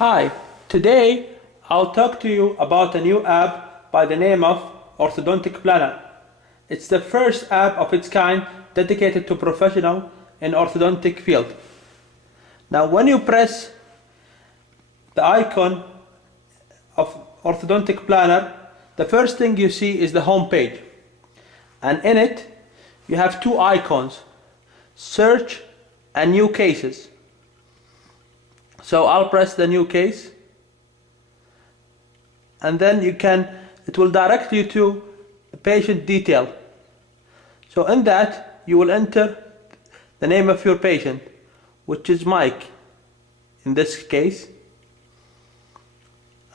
Hi, today I'll talk to you about a new app by the name of Orthodontic Planner. It's the first app of its kind dedicated to professionals in orthodontic field. Now when you press the icon of Orthodontic Planner, the first thing you see is the home page. And in it you have two icons, search and new cases. So I'll press the new case, and then it will direct you to patient detail. So in that you will enter the name of your patient, which is Mike in this case.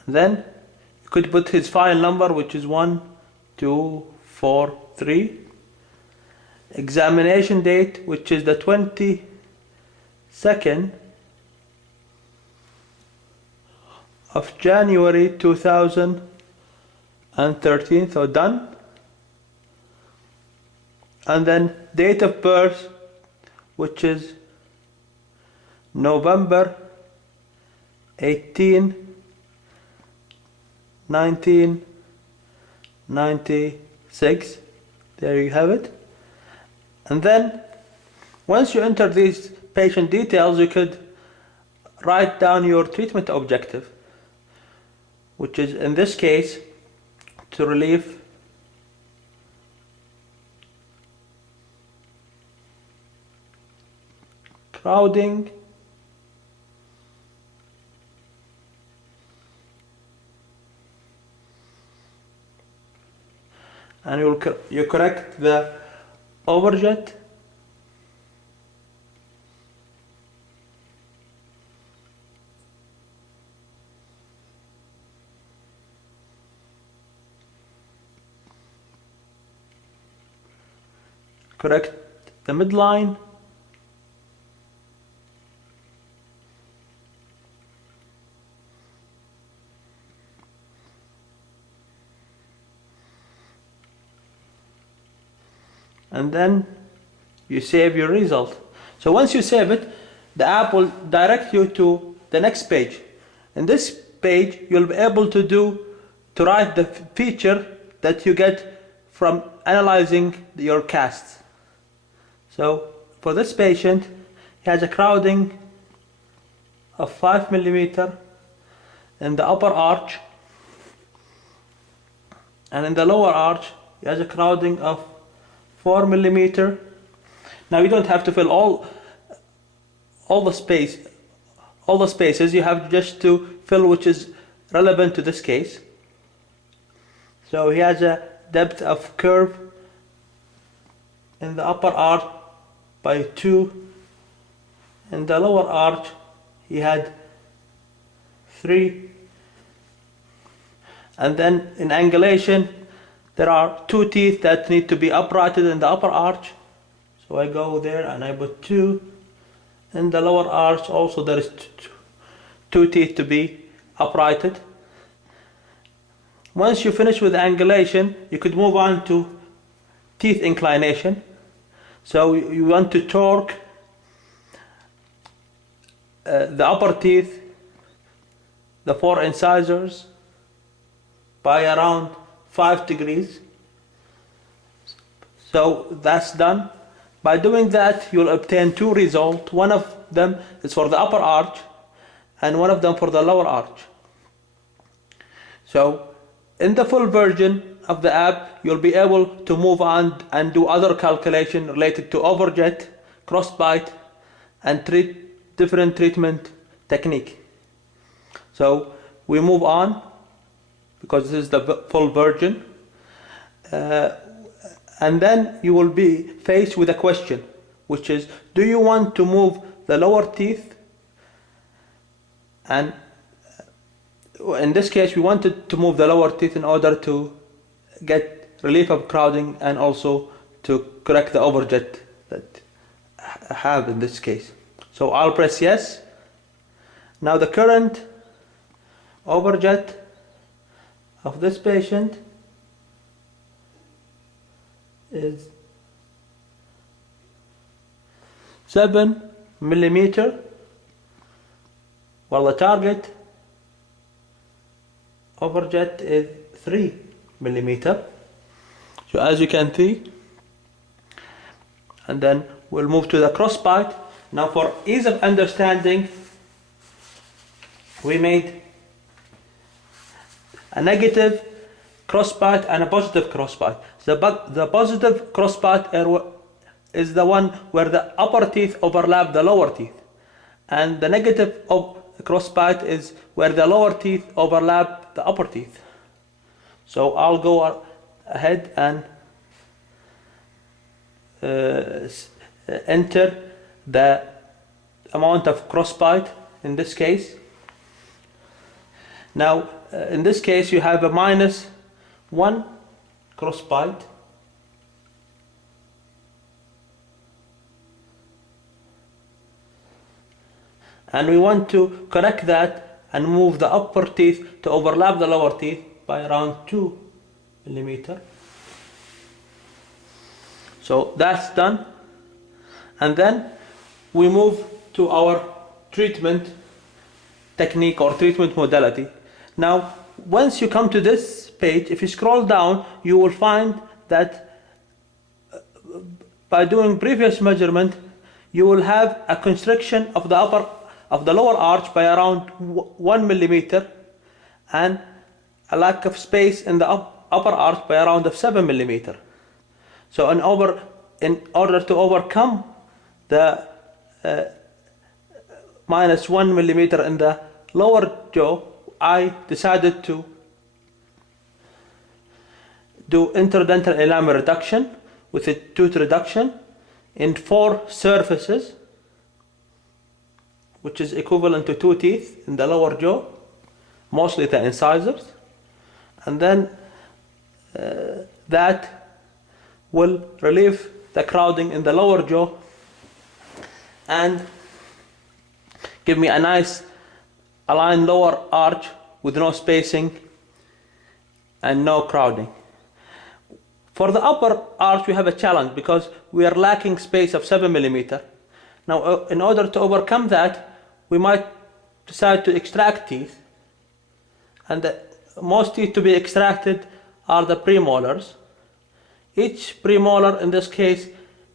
And then you could put his file number, which is 1243. Examination date, which is the 22nd of January 2013, so done. And then date of birth, which is November 18, 1996. There you have it. And then once you enter these patient details, you could write down your treatment objective, which is in this case to relieve crowding and you correct the overjet, correct the midline, and then you save your result. So once you save it, the app will direct you to the next page. In this page you'll be able to write the feature that you get from analyzing your casts. So for this patient, he has a crowding of 5 mm in the upper arch, and in the lower arch he has a crowding of 4 mm. Now you don't have to fill all the spaces. You have just to fill which is relevant to this case. So he has a depth of curve in the upper arch by 2. In the lower arch he had 3. And then in angulation there are 2 teeth that need to be uprighted in the upper arch. So I go there and I put 2. In the lower arch also there is 2 teeth to be uprighted. Once you finish with angulation, you could move on to teeth inclination. So you want to torque the upper teeth, the 4 incisors, by around 5 degrees. So that's done. By doing that, you'll obtain 2 results. One of them is for the upper arch and one of them for the lower arch. So in the full version of the app, you'll be able to move on and do other calculation related to overjet, crossbite, and different treatment technique. So we move on because this is the full version. And then you will be faced with a question, which is, do you want to move the lower teeth? And in this case we wanted to move the lower teeth in order to get relief of crowding and also to correct the overjet that I have in this case. So I'll press yes. Now the current overjet of this patient is 7 millimeter, while the target overjet is 3 millimeter. So as you can see, and then we'll move to the crossbite. Now for ease of understanding, we made a negative crossbite and a positive crossbite. The positive crossbite is the one where the upper teeth overlap the lower teeth, and the negative crossbite is where the lower teeth overlap the upper teeth. So I'll go ahead and enter the amount of crossbite in this case. Now in this case you have a -1 crossbite, and we want to correct that and move the upper teeth to overlap the lower teeth by around 2 millimeter. So that's done, and then we move to our treatment technique or treatment modality. Now once you come to this page, if you scroll down, you will find that by doing previous measurement, you will have a constriction of the lower arch by around 1 millimeter, and a lack of space in the upper arch by around 7 millimeter. So in order to overcome the -1 millimeter in the lower jaw, I decided to do interdental enamel reduction with a tooth reduction in 4 surfaces, which is equivalent to 2 teeth in the lower jaw, mostly the incisors, and then that will relieve the crowding in the lower jaw and give me a nice aligned lower arch with no spacing and no crowding. For the upper arch we have a challenge because we are lacking space of 7 millimeter. Now in order to overcome that, we might decide to extract teeth, and the most teeth to be extracted are the premolars. Each premolar in this case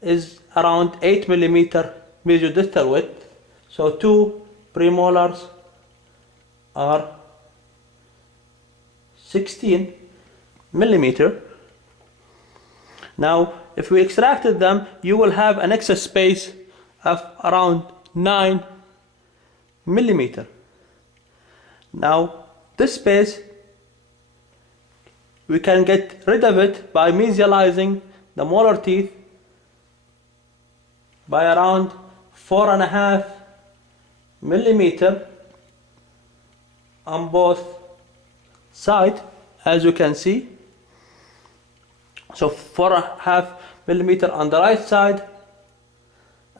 is around 8 millimeter mesiodistal width, so 2 premolars are 16 millimeter. Now if we extracted them, you will have an excess space of around 9 millimeter. Now this space, we can get rid of it by mesializing the molar teeth by around 4.5 millimeter on both sides, as you can see. So 4.5 millimeter on the right side,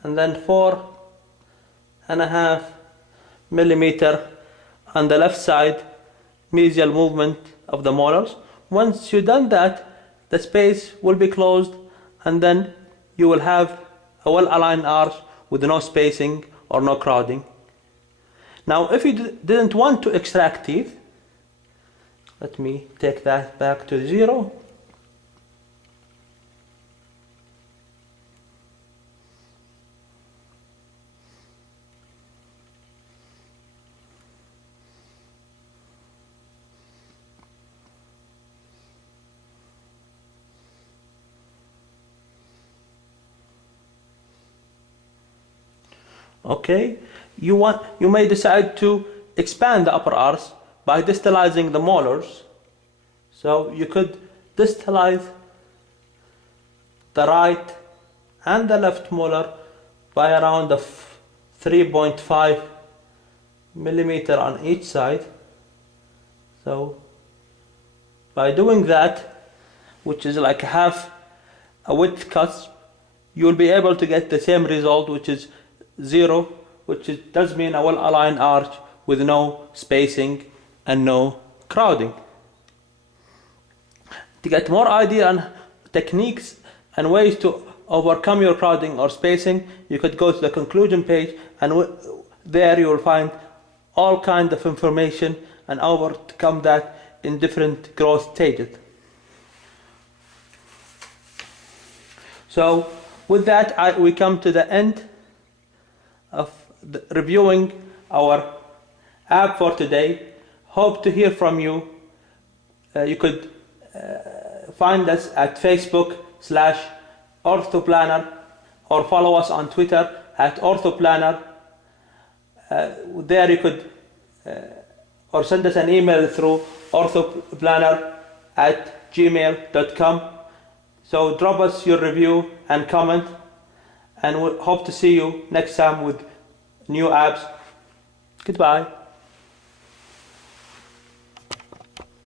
and then 4.5 millimeter on the left side, mesial movement of the molars. Once you've done that, the space will be closed, and then you will have a well-aligned arch with no spacing or no crowding. Now if you didn't want to extract teeth, let me take that back to 0. Okay, you may decide to expand the upper arch by distalizing the molars. So you could distalize the right and the left molar by around 3.5 millimeter on each side. So by doing that, which is like half a width cut, you will be able to get the same result, which is 0, which does mean a well-aligned arch with no spacing and no crowding. To get more idea on techniques and ways to overcome your crowding or spacing, you could go to the conclusion page, and there you will find all kinds of information and overcome that in different growth stages. So with that, we come to the end of reviewing our app for today. Hope to hear from you. You could find us at Facebook/orthoplanner, or follow us on Twitter at orthoplanner. There you could or send us an email through orthoplanner@gmail.com. So drop us your review and comment, and we hope to see you next time with new apps. Goodbye.